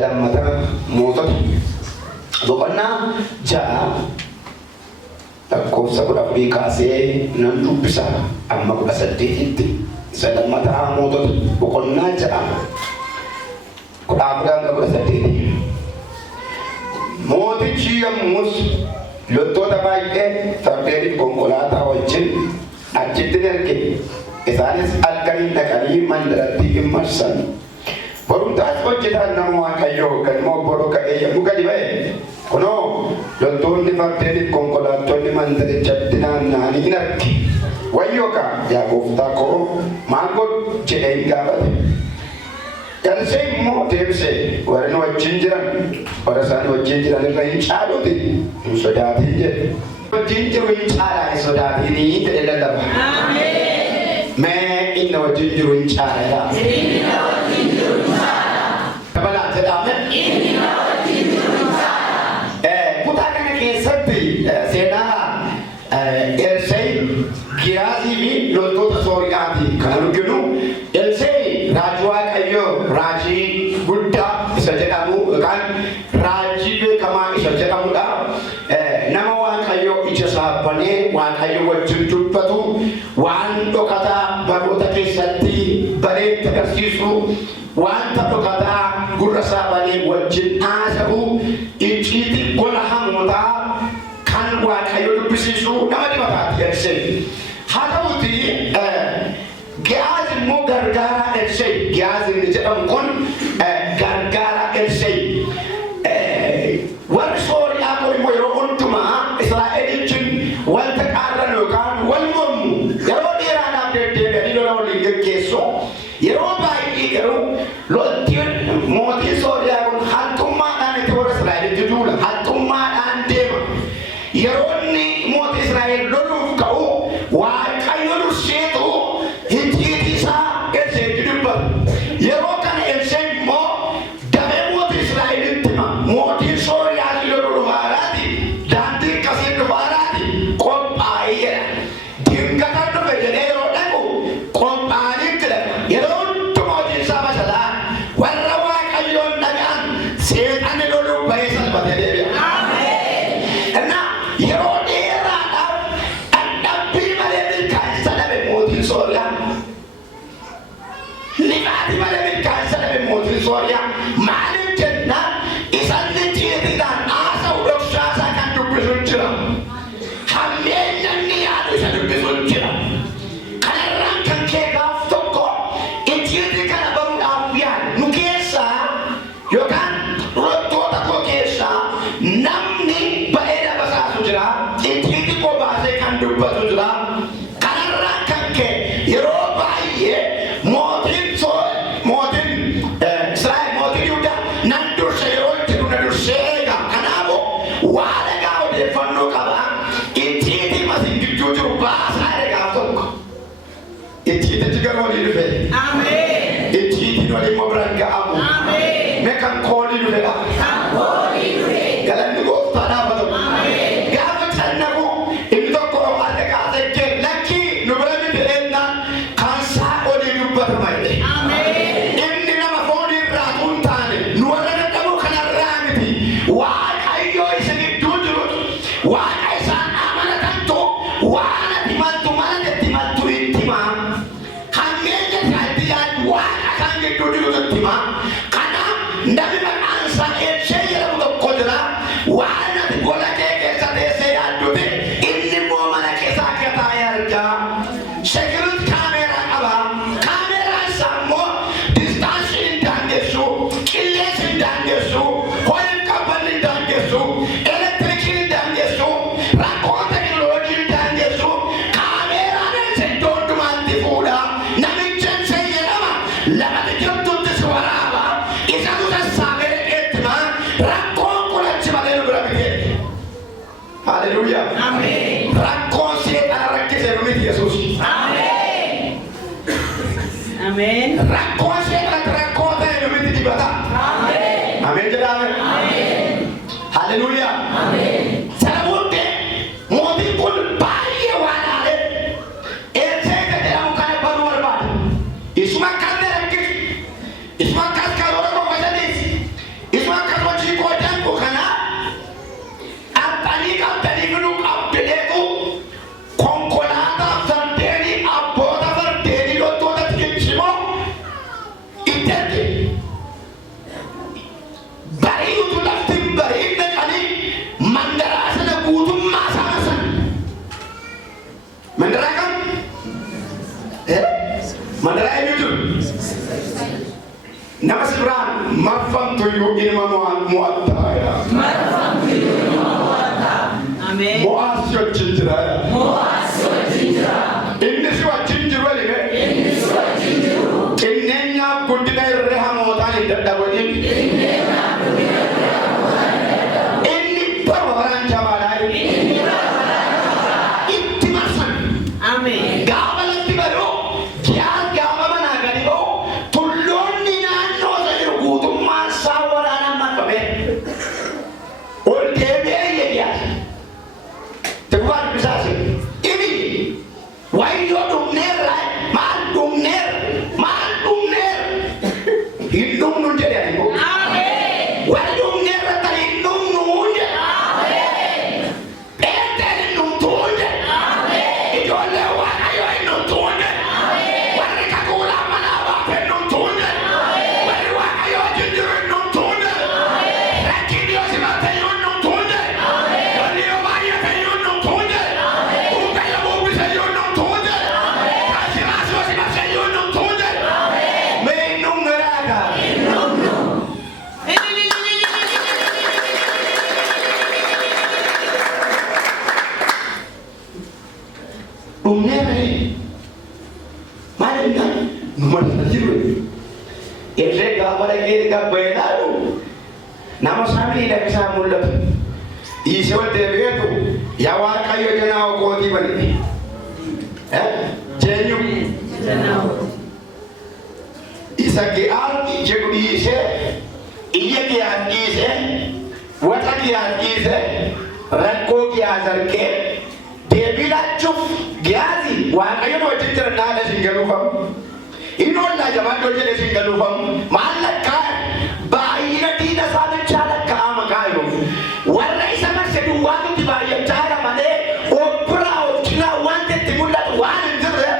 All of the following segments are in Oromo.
Salamata Motot Bokana Ja Takkosa kudha furii kaasee nan dubbisa amma 18tti Salamata Motot Bokana Ja kudha furii 18 Mootichi yommus loltoota baay'ee fardeen konkolaataa wajjin achitti erge. Isaanis halkaniin dhaqanii mandaratti immarsan. Borumtaas hojjetaan nama Waaqayyoo galmoo boroo ka'ee yommuu gadi ba'e kunoo loltoonni fardeen konkolaattonni mandarichatti naanna'anii hin arge. Wayyoo yaa gooftaa koo maal godhu jedhee hin gaafate. Elsee immoo deebisee warri wajjin jiran warra isaan wajjin jiran irra hin caaluuti hin sodaatin jedhe. Wajjin jiru hin caalaa hin sodaatinii jedhe lallaba. Mee inni wajjin jiru hin caalaa. Dabalaa jedhame. Kutaa kana keessatti seenaa Elsee Giyaazii fi loltoota Sooriyaati kan arginu. Elsee raajii Waaqayyoo raajii guddaa isa jedhamu yookaan raajii beekamaa isa jedhamudha. Nama Waaqayyoo ija isaa banee Waaqayyoo wajjin dubbatu waan dhokataa baroota keessatti bareetti agarsiisu wanta dhokataa gurra isaa banee wajjin haasa'u icciitii gola hamootaa kan Waaqayyoo dubbisiisu nama dhibataati Elsee. Haa ta'uutii Giyaaz immoo gargaaraa Elsee. Giyaaz inni jedhamu kun gargaaraa Elsee. Warri Sooriyaa kun immoo yeroo hundumaa Israa'eliin wanta qaarran yookaan wal mormu yeroo dheeraadhaaf deddeebi'anii lola waliin gaggeessu. Yeroo baay'ee garuu loltiin mootii Sooriyaa kun hattummaadhaan itti warra Israa'elitti duula. Hattummaadhaan deema. Yeroo inni mootii Israa'el loluuf ka'u Waaqayyo durseetu hidhiitii isaa Elseetti dubbata. Yeroo kana Elseen immoo damee mootii Israa'elitti hima. Mootiin Sooriyaa loluu dhufaaraati. Daandii akkasii dhufaaraati. Qophaa'ee jedha. Dingataan dhufe jedhee yeroo dhaqu qophaa'aniitti dhaqa. Yeroo hundi mootiin isaa masalaa warra Waaqayyoon dhaga'an seexanni loluu bahee salphatee deebi'a. Yeroo dheeraadhaaf dadhabbii malee milkaa'insa dhabe mootiin Sooriyaa. Liqaatii malee milkaa'insa dhabe mootiin Sooriyaa. Maaliif jennaan isaan icciitiidhaan haasa'u dhoksaa kan dubbisu jira. Hammeenya inni yaadu isa dubbisu jira. Kanarraan kan kee gaaf tokko icciitii kana baruudhaaf yaadu nu keessaa yookaan loltoota koo keessaa namni ba'ee dabasaasu jira. Icciitii koo baasee kan dubbatu jira. Kanarraan kan kee yeroo baay'ee mootiin Israa'el mootiin Yihudaa nan dursa yeroo itti na dursee eega. Kanaafuu waa dhagaa odeeffannoo qaba. Icciitii masiin gidduu jiru baasaa eegaa tokko. Icciitichi gara olii dhufe. Icciitiin olii immoo biraan ga'amu. Mee kan koolii dhufedha. Galanni gooftaa dhaabatu. Gaafa cannabu inni tokko harka kaasee kee lakkii nu bira miti eenyaan kan isaa olii dubbatama jedhe. Inni nama foonii irraa tun taane nu warra dadhabuu kanarraa miti. Waaqayyoo isa gidduu jirutu waaqa isaan amanatantu waan ati maltu mana itti maltu itti himaa. Hammeenya isaatti yaadu waaqa kan gidduu jirutu itti himaa. Kanaaf namni maqaan isaa Elsee jedhamu tokko jira. Waan ati gola kee keessa teessee yaaddute inni immoo mana keessaa akka taa'ee argaa. Sekiruuti kaameeraa qaba. Kaameeraan isaa immoo distaansii hin daangessu, qilleensi hin daangessu, ho'iin qabbanni hin daangessu, elektiriikii hin daangessu, rakkoo teekinooloojii hin daangessu. Kaameeraan Elsee iddoo hundumaatti fuudha. Namichi Elsee jedhama. Lafati jirtutti si waraaba. Isatu sassaabee dhaqeetti maa rakkoon kulachi malee nu bira miti. Haleluuyaa. Rakkoon seexana rakkisee nu miti Yesuus. Rakkoon seexana rakkoo ta'e nu miti dibata. Ameen jedhame. Haleluuyaa. Sana booddee mootiin kun baay'ee waan haale. Elsee jedhamu kana baruu barbaada. Isuma akkas na rakkisu. Isuma akkas karoora qofa sadiisi. Masibran marfam tuyu ilma muatta. Amen. Moasio chinjira. Inni suwa chinjiru walibe. Innenya kundina irreha motani dadawajin. Inni parwaran jabalai. Ittimasan. Amen. Gabalatti baro. Kya gabamana gadibo. Tullonni naanno sajiru guutummaan isaa waraanaan marfame. Ol deebi'ee yeediyaa. Tegumaan bisaase. Ibi wayyoo dhumneerra maal dhumneer hin dhumnu jedhe anigo. Warri dhumneerra tani hin dhumnu jedhe. Dheerteen hin dhumtuu jedhe. Ijoollee waaqayyoo hin dhumtuu jedhe. Warri kakuulaa manaa baafe hin dhumtuu jedhe. Warri waaqayyoo jinjiru hin dhumtuu jedhe. Rakkinni yoo simate iyyuu hin dhumtuu jedhe. Lolli yoo baay'ate iyyuu hin dhumtuu jedhe. Waaqayyo bubbise iyyuu hin dhumtuu jedhe. Kaasimaas yoo simate iyyuu hin dhumtuu jedhe. Mee hin dhumne raagaa. Dhumneerre maal numarra jiru irree gaafa dhagee gabbeedhaadhu nama samii dhabisaa mul'atu dhiisee ol deebi'eetu yaa waaqayyo janaa okootii bane jeenyu isa gi'aan jedhu dhiisee iyya gi'aan dhiisee waxa gi'aan dhiisee rakkoo gi'aa zarqee deebiidhaachuuf gi'aati waaqayyoon wajjin jira naada isin galuufamu inoolaa jabaadhoo jedhe isin galuufamu maal lakkaa baay'ina diina saamichaa lakkaa'ama kaayiruuf warra isa marsedhu waan nuti baay'achaa jira malee obbiraa olkinaa wanta itti mul'atu waan hin jirre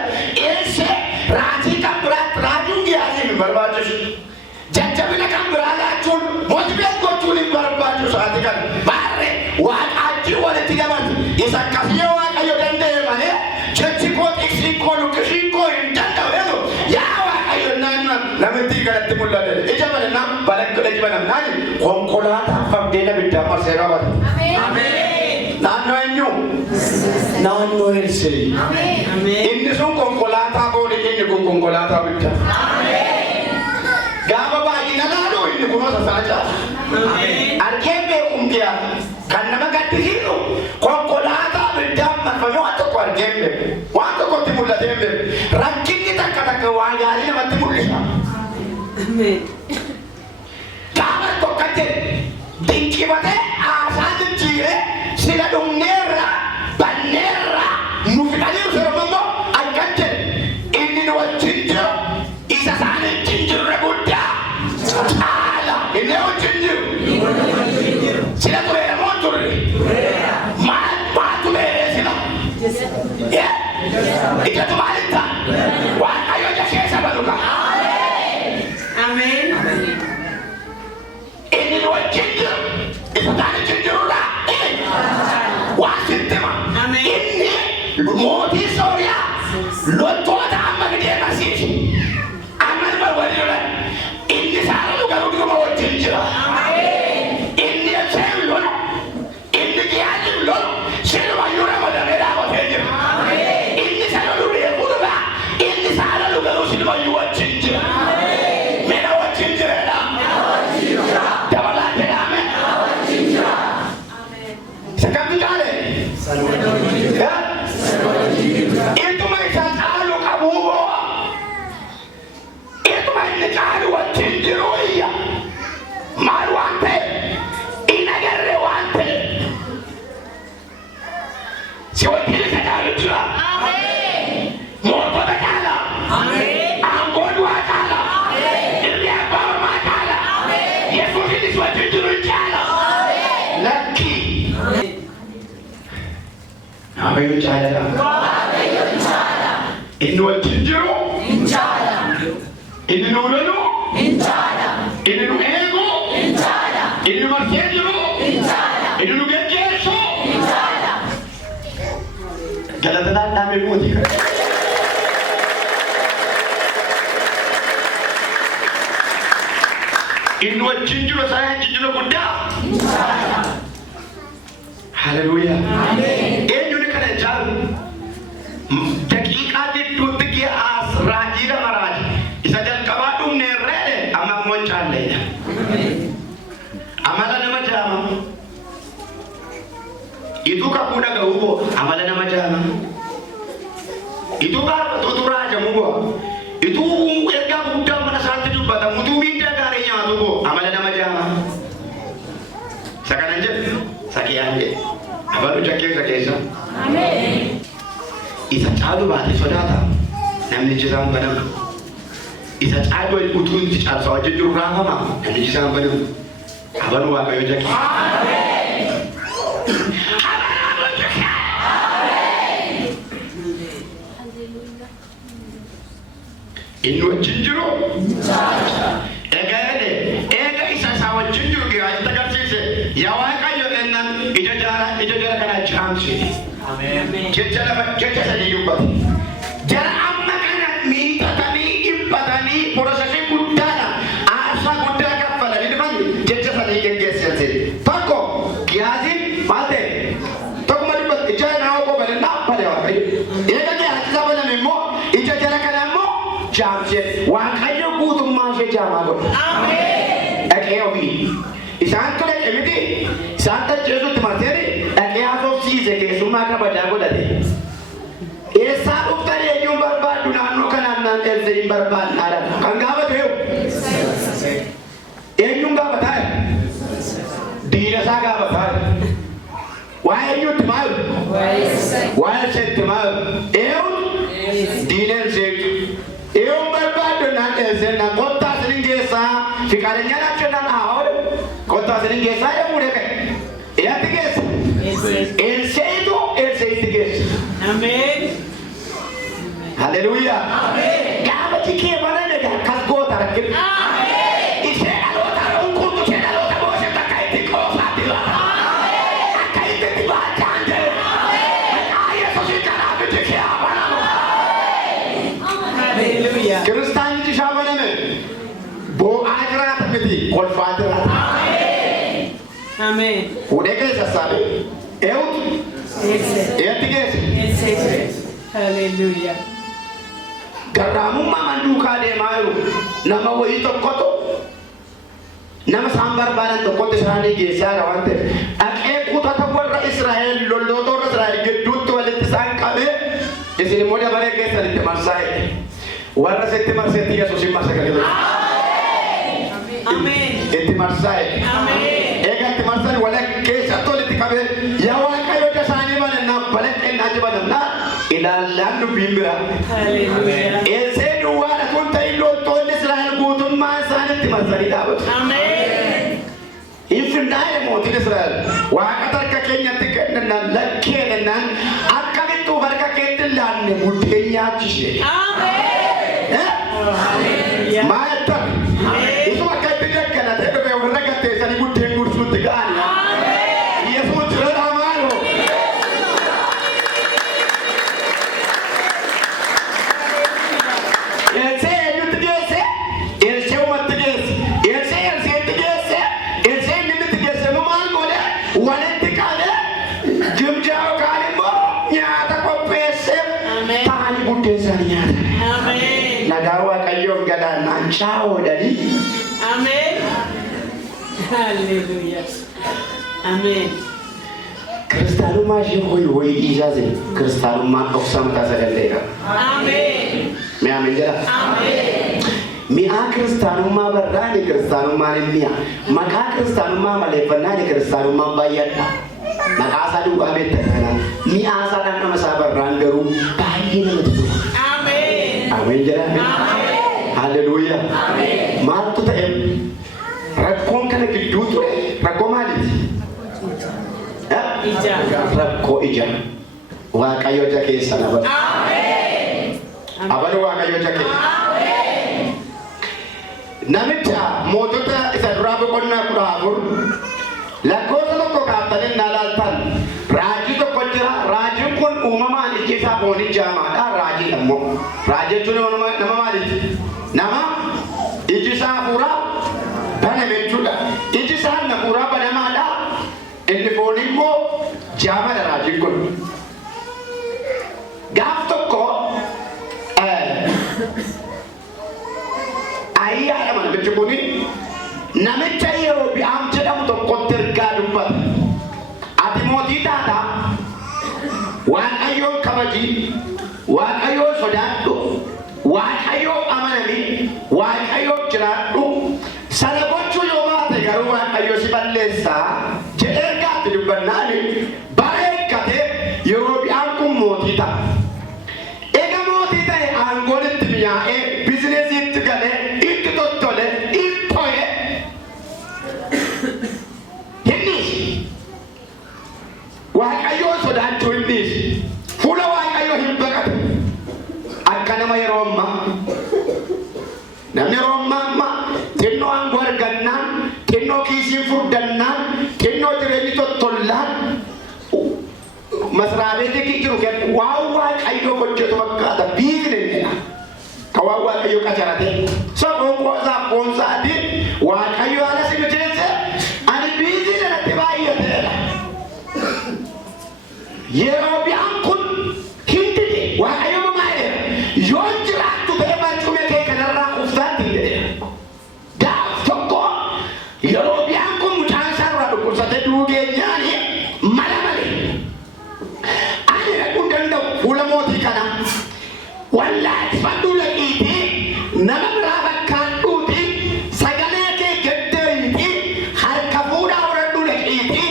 eessee raatii kan biraatti raatiin gi'aati hin barbaachisu jajjabina kan biraa laachuun motibeet gochuun hin barbaachisu ati kan baarre waaqaachii walitti qabatu isa akkasii waaqayyo danda'e malee jechi koo xiqsii koo luqqisii koo hin danda'u yaa waaqayyo naannoo namitti kanatti mul'ate ija bal'inaa balakko dhaji banamnaani konkolaataa fardeen abiddaa marsee raawwate. Naannoo eenyu? Naannoo Elsee. Inni sun konkolaataa boode inni kun konkolaataa abiddaa. Gaafa baay'ina laaluu inni kunoo sasaa caala. Arkeen beekumtiyaa kan nama gaddisiisu konkolaataa abiddaan marfame waan tokko argeen beeku waan tokkotti mul'atee beeku rakkinni takka waa gaarii namatti mul'isa. Gaafa tokkotti dinqifatee haasaa jijjiiree sila dhumneerra banneerra nu fidhanii sirmammoo akkan jedhe inni nu wajjin jiru isa isaan wajjin jirre guddaa caala inni wajjin jiru sila tureera moo turre maa tureere sila ijatu maalitta waaqayyo ija keessa baluka inni nu wajjin jiru isa isaan wajjin jirurraa waa sittima inni mootii Sooriyaa loltoota amma fidee barsiisu amma nama waliin lolan inni saara lugaruu dhuma wajjin jira. Inni Elseen lolu inni Giyaadin lolu silumayyuu nama damee dhaabbatee jira. Inni sana lolu reefuu dhugaa inni saara lugaruu silumayyuu wajjin jira. Mina wajjin jireedha. Dabalaa jedhame. Isa kamtu jaale? Ituma isa caalu qabuuboo ituma inni caalu wajjin jiru iyya maal waan ta'e hin agarre waan ta'e si wajjin isa caalu jira mootota caala aangoo du'aa caala irree abbaa ormaa caala yesuusinis wajjin jiru caala lakki waaqayyo caala inni wajjin jiru inni nu lolu inni nu eegu inni nu marsee jiru inni nu geggeessu galataadhaan dhaabee mootii kana. inni wajjin jiru isaa jijjiiruu guddaa. Haleluuyaa. Eenyuun kana jaalu daqiiqaa gidduutti gi'aas raajii lama raaji isa jalqabaa dhumne irree amma immoo caalleedha. Amala nama jaama. Itu kakuu dhaga'uu boo amala nama jaama. Itu baafatu raajamu boo. Itu ergaa guddaa mana isaatti dubbatamu. Utuu miidhaa gaarii nyaatu boo amala nama jaama. Sakanan jedhu sakiyaan jedhu. Abalu jakeessa keessa. Ameen. Isa caalu baate sodaata. Namni jisaan banamu. Isa caalu utuu itti caalsa wajjin jiru raafama. Namni jisaan banamu. Abalu waaqayyo jakee. Ameen. Abalu jakee. Ameen. Inni wajjin jiru. Eega isa isaa wajjin jiru giraajii agarsiise. Yaa waaqayyo ennaan ija jara kana jaamse. Ameen. Jecha sadii dubbate. Jara amma kana miidhatanii dhiphatanii porosesii guddaadha. Aarsaa guddaa kaffalanii dhufan jecha sadii geggeessite. Tokko Giyaasiin maal ta'e? Tokkuma dubbate ija naa obbo bal'inaa bale waaqayyo. Eega Giyaasii isa baname immoo ija jara kana immoo jaamse. Waaqayyo guutummaa ishee jaamaa godhe. Ameen. Dhaqee ofii. Isaan ture miti isaan tajjeesutti marteeri dhaqee haasofsiise keessummaa kabajaa godhate. Eessaa dhuftanii eenyuun barbaaddu naannoo kanaan naan dheesse hin barbaadnaadha. Kan gaafatu yoo eenyuun gaafataa diina isaa gaafataa waa eenyuutti maalu waa eesseetti maalu eewun diineen seetu eewun barbaaddu naan dheesse naan qottaa sinin keessaa fiqaadeenyaa naachoo naan haawwadhu. Kota sering gesa ya muda kan? Ya tiga. Else itu tiga. Amin. Haleluya. Amin. Kamu cikir mana ni dah? Kasgo tarik. Amin. Ise kalau taruh kutu, ise kalau taruh saya tak kait di kau hati lah. Amin. Kait di baca anje. Amin. Ayat suci cara cikir apa nama? Haleluya. Kristus itu siapa nama? Bo akhirat mesti kolfadrat. Amen. Udah ke sasari? Eut? Eut ke? Haleluya. Garamu mama duka de mayu. Nama woi tokkoto. Nama sambar baran tokkoto serani gesa rawante. Ak kuta tawarra Israel lolotor Israel gedut walit sangkabe. Isini moda bare ke sarite marsai. Warra sette marsai tiga susim marsa kali. Amen. Eti marsai. Amen. Ega timarsan wala kesa to liti kabe ya wa kayo ta sani mana na balet en ajba na ila landu bimbira. Haleluya. Ese duwa da kun tai lo to Israel gudun ma sani timarsani dabat. Amen. Ifnai mo ti Israel wa katar ka kenya tikan na lakke nan akka tu barka ketillan ne mutenya chishe. Amen. Haleluya. Ma ta. Itu akan tidak kana te be warna ka te sani mutenya Nagawa kayo gada nanchao dari. Amen. Haleluya. Amen. Kristanu masih hoi ijaze. Kristanu mak oksam tasagalera. Amen. Me amin jala. Amen. Mi a kristanu ma barrani kristanu ma niya. Maka kristanu ma malefana ni kristanu ma bayata. Maka sadu abet tanana. Mi asa dan nama sabar rangaru bayi na betul. Amin jala. Amin. Haleluya. Amin. Matu taem. Rakon kana kidutu rakon malit. Ija. Rakko ija. Wa kayo jake sana ba. Amin. Abanu wa kayo jake. Amin. Namita motota isa durabu konna kurabur. Lakosa ko kaptanin nalaltan. Raji to kojra raji kun umama ni kisa boni jama da raji ammo. Raji chuno nama mali. Nama ijisa pura bana namicha Yerobi'aam jedhamu tokkotti ergaa dubbata. Ati mootii taata Waaqayyoon kabaji, Waaqayyoon sodaadhu, Waaqayyoon amanami, Waaqayyoon jiraadhu. Sana gochuu yoo baate garuu Waaqayyo si balleessa jedhee ergaatti dubbannaan bara eeggate Yerobi'aam kun mootii ta'a. Eega mootii ta'e aangoon itti mi'aa'ee bizineesii itti galee itti tottole itti to'e hinniisi. Waaqayyoon sodaachuu hinniisi. Fuula Waaqayyoo hin baqatu. Akka nama yeroo ammaa namni yeroo ammaa xinnoo aangoo argannaan, xinnoo kiisiin furdannaan, xinnoo jireenyi tottollaan masraa beekii jiru kennu waan Waaqayyoo hojjetu fakkaata biizineenidha. Ka waan Waaqayyoo qacarate soqoon qoosaaf qoonsaatiin Waaqayyoo haala si mijeesse ani biiziin irratti baay'ateedha. Yerobi'aam kun hindi Waaqayyoo maayedha yoo jiraattu ta'e barcuma kee kanarraa uffaatti jedhedha. Gaaf tokko Yerobi'aam kun mucaan isaarraa dhukkubsatee duugeenyaani mala malee ani dhaquu danda'u fuula mootii kana wallaahi fadhuu dhaqiitii nama biraa fakkaadhuutii sagalee kee geddeeyitii harka fuudhaa horadhuu dhaqiitii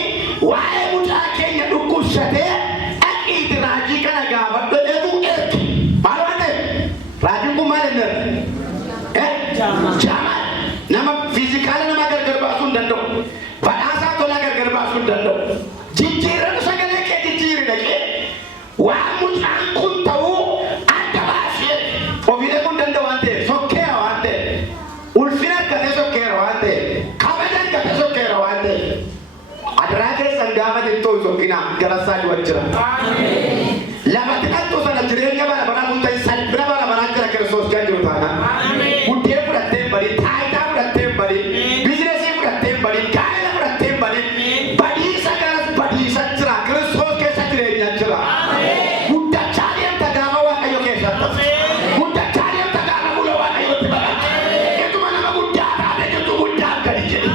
waa'ee mucaa keenya dhukkubsatee dhaqiiti raajii kana gaafadhu dheetu ergi. Maal waan ta'e raajiin kun maal inni jaamaa nama fiizikaala nama gargar baasuu hin danda'u, badhaasaa tolaa gargar baasuu hin danda'u. Jijjiirama sagalee kee jijjiiri dhaqee waan mucaan kun ta'uu adda baasee ofii dhaquu hin danda'u waan ta'eef sokkeera waan ta'eef ulfina argatee sokkeera waan ta'eef kabaja argatee sokkeera waan ta'eef adaraa keessan gaafa xiqqoo sokkinaa garasaa du'a jira. Lafatti qal'oo sana jireenya bara baraa kun ta'e salphina bara baraa jira Kiristoos kan jiru taana. Guddee fudhattee bari, taayitaa fudhattee bari, bizineesii fudhattee bari, gaa'ela fudhattee bari, badiisa garas badiisa jira Kiristoos keessa jireenya jira. Guddachaa deemta gaafa Waaqayyo keessatti. Guddachaa deemta gaafa fuula Waaqayyootti baqatte. Ituma nama guddaa taate jirtu guddaa gadi jedhi.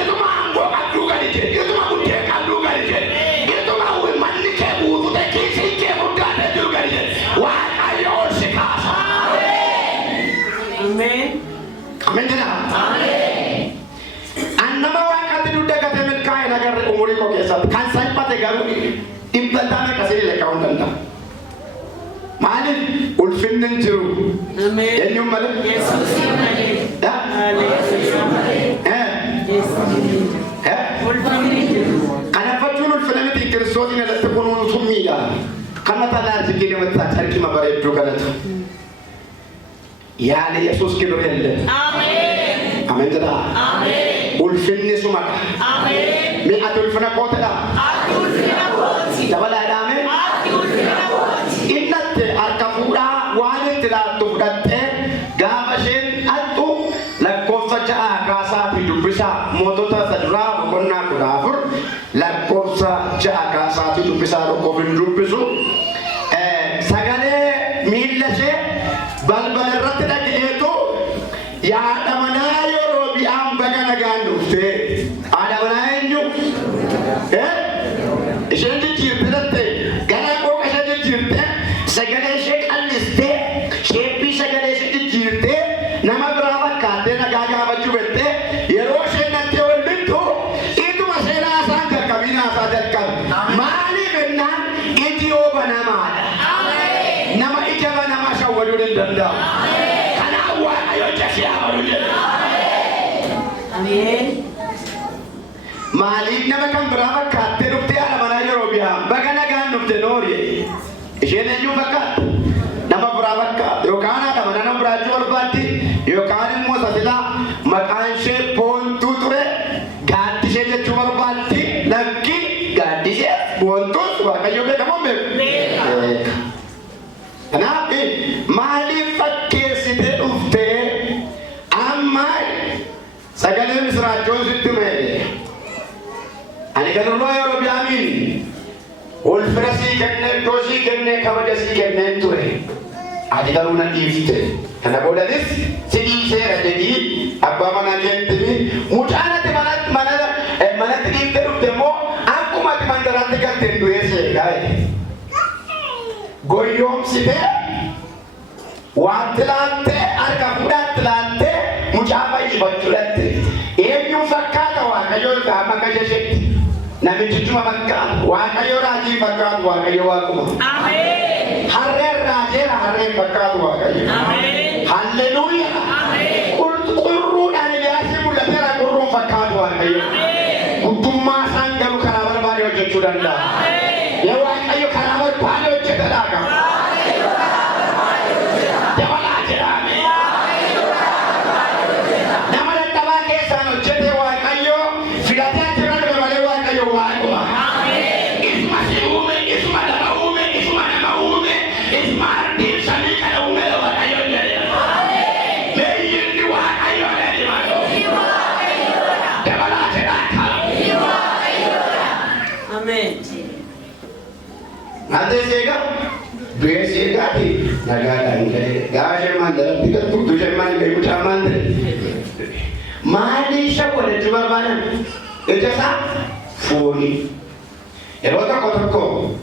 Ituma aangoo qabduu gadi jedhi. Ituma guddee qabduu gadi jedhi. Ituma manni kee guutuu ta'e kiisii kee guddaa ta'e jiru gadi jedhi. Waaqayyo si kaasa. Amen. Amen jedhaa. Annama Waaqatti dudda gatee milkaa'e nagarre umurii koo keessatti kan salphate garuu dhibbataan akkasii lakkaa'uu hin danda'a. Maaliif ulfinni hin jiru? Amen. Eenyuun malee? Yesuusin malee. Ulfinni jiru. Kanaffachuun ulfina miti Kiristoosin irratti kunuunsuun miidhaa. Kan mataa laalchii namatti harkima bareedduu kanatu. Yaada Yesuus kibirelle. Amen. Amen jedhaa. Amen. Ulfinni sumadha. Amen. Mi ati ulfina kootedha. Ati ulfina kooti. Dabalaadha ameen. Ati ulfina kooti. Innatti harka fuudhaa waan itti laattu fudhattee gaafa isheen hattu lakkoofsa 6 kaasaatii dubbisaa mootota saduraa boqonnaa 14 lakkoofsa 6 kaasaatii dubbisaa lakkoofin dubbisu sagalee miilla ishee balbala irratti dhaga'eetu yaada manaa Yerobi'aam baga nagaan dhufte. Haadha manaa eenyu? Isheen jijjiirte dhatte gara qooqa ishee jijjiirte sagalee ishee qal'istee sheeppii sagalee ishee jijjiirte nama biraa fakkaattee nagaa gaafachuu beektee yeroo isheen nattee wal bittu ituma seenaa isaan jalqabiin haasaa jalqabe. Maaliif ennaan iji yoo banamaadha. Nama ija banamaa shawwaduu hin danda'u. Kanaaf Waaqayyo jashee amanuu jedha. Amen. Maaliif nama kan biraa fakkaattee dhuftee haadha manaa Yerobi'aam baga nagaan dhufte noori. Isheen eenyuu fakkaatti? Nama biraa fakkaatti yookaan haadha manaa nama biraachuu barbaaddi yookaan immoo sasilaa maqaan ishee boontuu ture gaaddisee jechuu barbaaddi. Lakki gaaddisee boontuus Waaqayyo beekamuun beeku. Kanaaf maaliif fakkeessitee dhuftee amma sagalee misraachoon sitti meedhe. Ani galurraa Yerobi'aamiin ulfina sii kennee iddoo sii kennee kabaja sii kennee ture. Ati garuu na dhiifte. Kana boodanis si dhiiseera jedhii abbaa manaa keettimi goyoomsite waan tilaatte harka fudhatte laatte mucaa fayyifachulatte eenyuun fakkaata Waaqayyo amma qajeelchetti namichichuma fakkaata Waaqayyo raajii fakkaatu Waaqayyo Waaquma. Ameen. Harreen raajeera harreen fakkaatu Waaqayyo. Ameen. Halleluuyaa. Ameen. Qurruudhaan Eliyaasii mul'ateera qurruun fakkaatu Waaqayyo. Ameen. Guddummaa isaan garuu karaa barbaade hojjechuu danda'a. Ameen. Yaa Waaqayyo karaa barbaade hojjetadhaa qaba. Nanti sega, dua sega di negara ini. Gaya mandor, tiga tujuh zaman ini macam mandor. Malaysia boleh jual mana? Itu sah, phone. Erotak kotakko.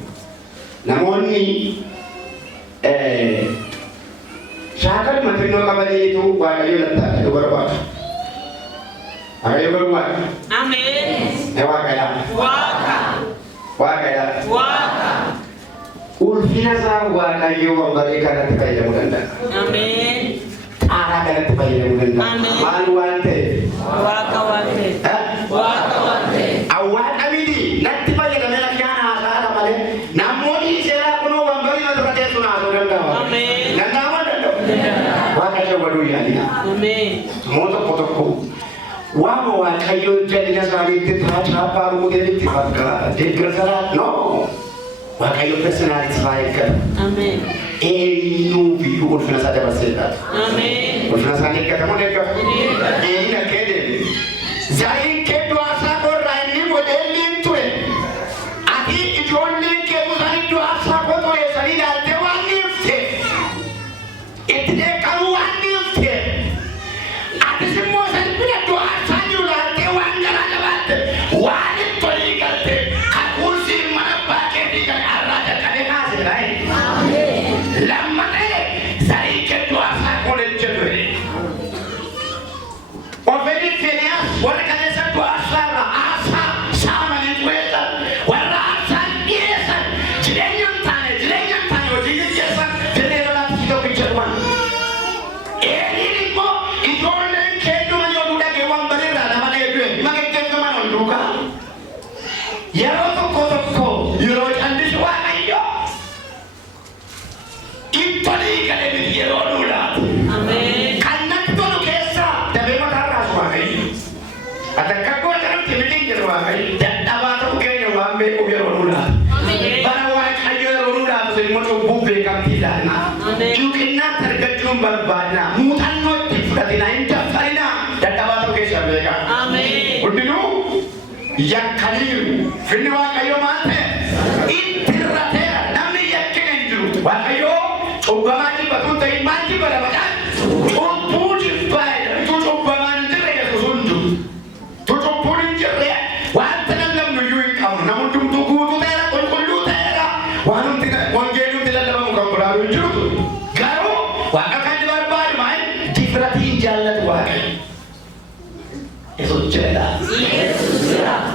Namun ni, siapa menteri no kabadi itu Waaqayyo letak itu berapa? Waaqayyo berapa? Amin. Waaqayyo. Waaqayyo. Ulfina sa Waaqayyo memberi kanat kaya mudanda. Amin. Arah kanat kaya mudanda. Maluante. Wakawante. Wakawante. Awak amidi. Nanti kaya kami kiana asal kami. Namun ini saya kuno memberi nanti sunah mudanda. Amin. Nanda mudanda. Waaqayyo berdoa ni. Amin. Motok. Wamo Waaqayyo jadi nasari kita apa mungkin kita degrasara no. Waaqayyo personality baik. Amin. Enu biu ulfina saja bersihkan. Amin. Ulfina saja kita mau dekat. Ini nak kede. Jadi kedua sakor lain model itu. Adi ijonle kedua dua sakor tu esari dah dewan nifte. Itu karuan nifte. Adi semua saya punya dua sakor lah dewan jalan jalan. Wanita terikat. Lama saya kedua sakol itu. Ofeni Phineas, orang kaya satu asal sama ni tuesan, orang asal biasa. Jelengan tanya, ojek biasa. Jelengan kita bicara. Ini mo, itu orang kedua yang sudah kewang berbeda, nama dia tu. Makan kedua mana juga? Ya rotok, ya rotok andi suara ayo. Intoli kali dia rola. Amin. Karena itu lu kisah, tapi mana rasa ini? Ada kakak yang tidak jelas, tidak tahu kaya wambe ubiar rola. Amin. Barang Waaqayyo rola tu semua tu bube kampilan. Amin. Jukina tergejum berbana, mutan notif dari lain jafarina, tidak tahu kisah mereka. Amin. Undinu, yang kali ini Waaqayyo mate, intiratera, namanya yakin itu Waaqayyo. Obama ni betul tapi mati pada macam puji baik tu Obama ni cerai tu sundu tu puji cerai wanita dalam nuyui kamu namun tu tera kulu tera wanita tidak wanita tidak dalam muka berlalu juru garu wanita kan dibarbar main diferati jalan Tuhan Yesus cerita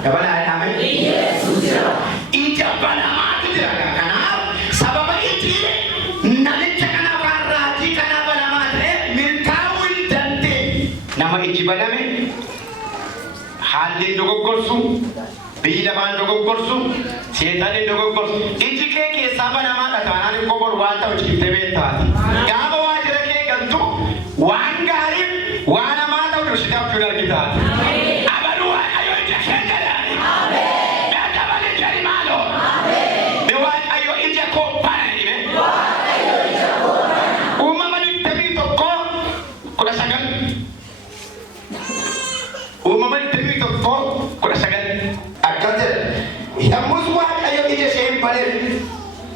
apa nama amin Yesus cerita ijabah nama tu tidak kenal sebab itu nama ijiban kami, halin dogokorsu, bilaman dogokorsu, setan dogokorsu. Ijike ke sama nama kataran ko berwata uji tebeta. Kamu wajar ke gantu, wan garib, wan amata udah setiap jual kita. Abalu ayo jalan jalan. Amin. Ada balik jadi malu. Amin. Dewan ayo ijak ko pana ini. Ayo ijak ko pana. Umama ni temi toko, kuda sagan. Umama demi tu kau sahaja. Akalnya, yang musuh ayat ini saya paling,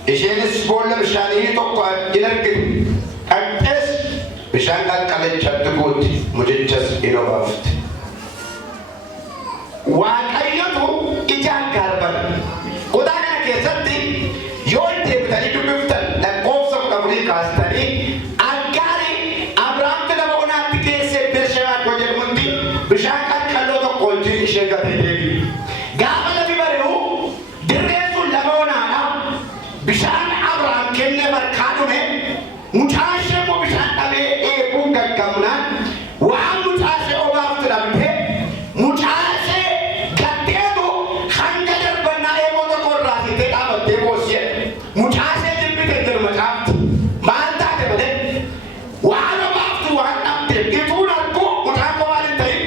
ini sekolah besar ini tu kau jenar ke, akses besar kan kalau jatuh gut, mungkin just inovasi. Waaqayyo tu ijan karban, kau dah nak kesati, yon teh tadi tu betul, nak bishaan qalqalloo tokko wajjin ishee gatee deebi. Gaafa lafi bari'u dirreen sun lafa onaadha. Bishaan Abrahaam kennee barkaa dhume mucaan ishee immoo bishaan dhabee eeguun gaggamnaan waan mucaa ishee obaaftu dhabde mucaa ishee gatteetu hanga darbannaa eeboo tokko irraa sittee dhaabattee boossee mucaa ishee jibbite jirma caafti. Maal taate malee waan obaaftu waan dhabdeef ituun argu mucaan koo maal hin ta'in?